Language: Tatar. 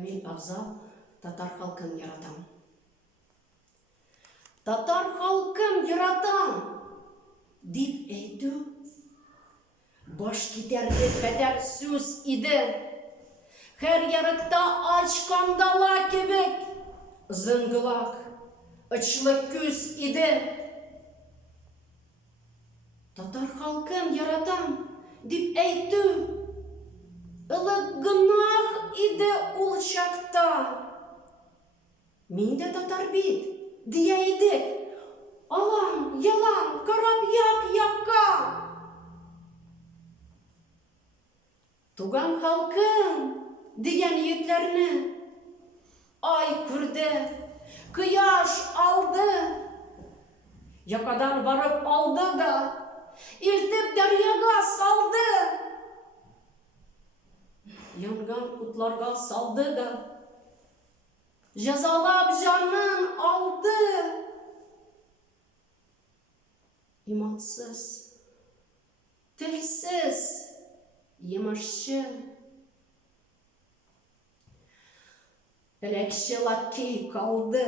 Камил абзал татар халкын яратам. Татар халкын яратам дип әйтү баш китәргә кадәр сүз иде. Һәр ярыкта ачкандала кебек зыңгылак, очлы күз иде. Татар халкын яратам дип әйтү ылык гынах иде ул чакта. Мин дә татар бит, дия идек. Алам, ялам, карап як-якка. Туган халкым дигән егетләрне ай күрде, кояш алды. Якадан барып алды да, илтеп дәрьяга салды. Янган утларга салды да, жазалап жанын алды. Имансыз, телсез, емашчы, элекче лакей калды.